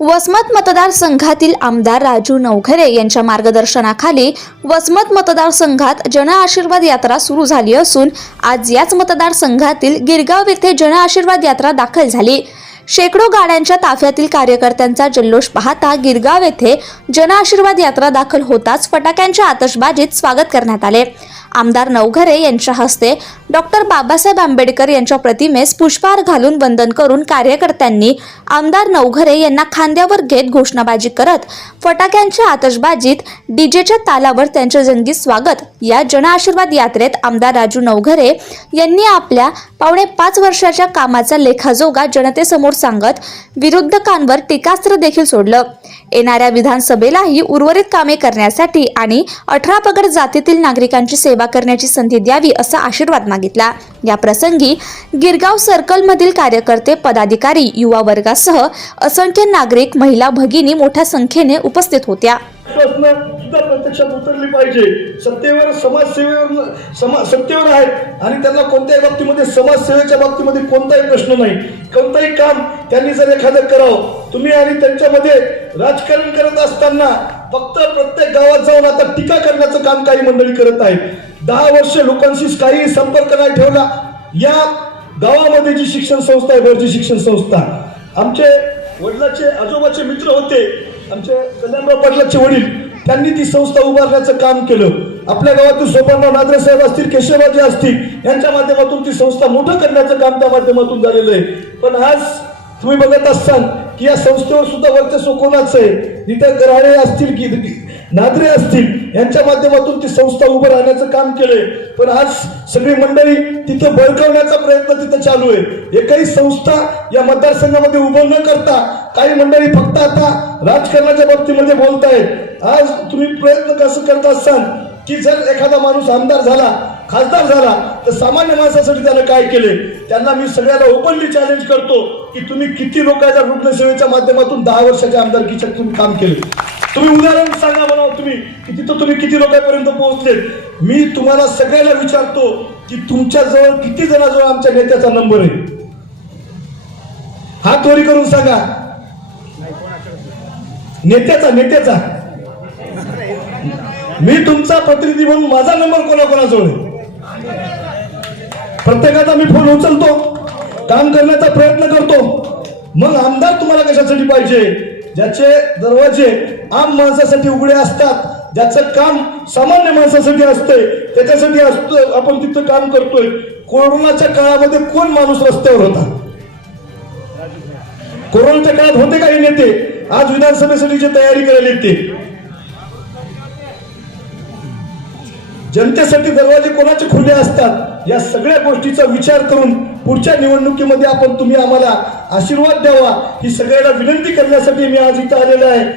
वसमत मतदारसंघातील आमदार राजू नवघरे यांच्या मार्गदर्शनाखाली वसमत मतदारसंघात जनआशीर्वाद यात्रा सुरू झाली असून आज याच मतदारसंघातील गिरगाव येथे जनआशीर्वाद यात्रा दाखल झाली. शेकडो गाड्यांच्या ताफ्यातील कार्यकर्त्यांचा जल्लोष पाहता गिरगाव येथे जनआशीर्वाद यात्रा दाखल होताच फटाक्यांच्या आतषबाजीत स्वागत करण्यात आले. आमदार नवघरे यांच्या हस्ते डॉक्टर बाबासाहेब आंबेडकर यांच्या प्रतिमेस पुष्पहार घालून वंदन करून कार्यकर्त्यांनी आमदार नवघरे यांना खांद्यावर घेत घोषणाबाजी करत फटाक्यांच्या आतषबाजीत डीजेच्या तालावर त्यांचे जंगी स्वागत या जनआशीर्वाद यात्रेत आमदार राजू नवघरे यांनी आपल्या पावणे पाच वर्षाच्या कामाचा लेखाजोगा जनतेसमोर सांगत विरोधकांवर टीकास्त्र देखील सोडलं. येणाऱ्या विधानसभेलाही उर्वरित कामे करण्यासाठी आणि अठरा पगड जातीतील नागरिकांची सेवा सेवा करण्याची संधी द्यावी असा आशीर्वाद मागितला. या प्रसंगी गिरगाव सर्कलमधील कार्यकर्ते पदाधिकारी युवा वर्गासह असंख्य नागरिक महिला भगिनी मोठ्या संख्येने उपस्थित होत्या. सुद्धा प्रत्यक्षात उतरली पाहिजे. सत्तेवर समाजसेवेवर समा सत्तेवर आहेत आणि त्यांना कोणत्याही बाबतीमध्ये समाजसेवेच्या बाबतीमध्ये कोणताही प्रश्न नाही. कोणताही काम त्यांनी जर एखादं करावं तुम्ही आणि त्यांच्यामध्ये राजकारण करत असताना फक्त प्रत्येक गावात जाऊन आता टीका करण्याचं काम काही मंडळी करत आहे दहा वर्ष लोकांशी काही संपर्क नाही ठेवला. या गावामध्ये जी शिक्षण संस्था आहे वरची शिक्षण संस्था. आमचे वडिलाचे आजोबाचे मित्र होते. आमचे कल्याणराव पाटलाचे वडील त्यांनी ती संस्था उभारण्याचं काम केलं. आपल्या गावातील सोपानराव नादरे साहेब असतील केशवराजे असतील यांच्या माध्यमातून ती संस्था मोठं करण्याचं काम त्या माध्यमातून झालेलं आहे. पण आज तुम्ही बघत असाल की या संस्थेवर सुद्धा वर्चस्व कोणाचं आहे? तिथं गराडे असतील की नादरे असतील यांच्या माध्यमातून ती संस्था उभं राहण्याचं काम केलंय. पण आज सगळी मंडळी तिथे बळकवण्याचा प्रयत्न तिथं चालू आहे. एकही संस्था या मतदारसंघामध्ये उभं न करता काही मंडळी फक्त आता राजकारणाच्या बाबतीमध्ये बोलतायत. आज तुम्ही प्रयत्न कसं करत असाल की जर एखादा माणूस आमदार झाला खासदार झाला तर सामान्य माणसासाठी त्यानं काय केले? त्यांना मी सगळ्याला ओपनली चॅलेंज करतो की तुम्ही किती लोकांच्या रुग्णसेवेच्या माध्यमातून दहा वर्षाच्या आमदारकीच्या तुम्ही काम केले? तुम्ही उदाहरण सांगा मला तुम्ही की तिथं तुम्ही किती लोकांपर्यंत पोहोचले मी तुम्हाला सगळ्यांना विचारतो की तुमच्या जवळ किती जणांजवळ आमच्या नेत्याचा नंबर आहे? हात वरी करून सांगा. नेत्याचा नेत्याचा. मी तुमचा प्रतिनिधी म्हणून माझा नंबर कोणाकोणाजवळ आहे? प्रत्येकाचा मी फोन उचलतो. काम करण्याचा प्रयत्न करतो. मग आमदार तुम्हाला कशासाठी पाहिजे? ज्याचे दरवाजे आम माणसासाठी उघडे असतात ज्याचं काम सामान्य माणसासाठी असतंय त्याच्यासाठी असतो आपण तिथं काम करतोय. कोरोनाच्या काळामध्ये कोण माणूस रस्त्यावर होता? कोरोनाच्या काळात होते काही नेते? आज विधानसभेसाठी जे तयारी करायला येते जनतेसाठी दरवाजे कोणाचे खुले असतात? या सगळ्या गोष्टीचा विचार करून पुढच्या निवडणुकीमध्ये आपण तुम्ही आम्हाला आशीर्वाद द्यावा ही सगळ्यांना विनंती करण्यासाठी मी आज इथं आलेलो आहे.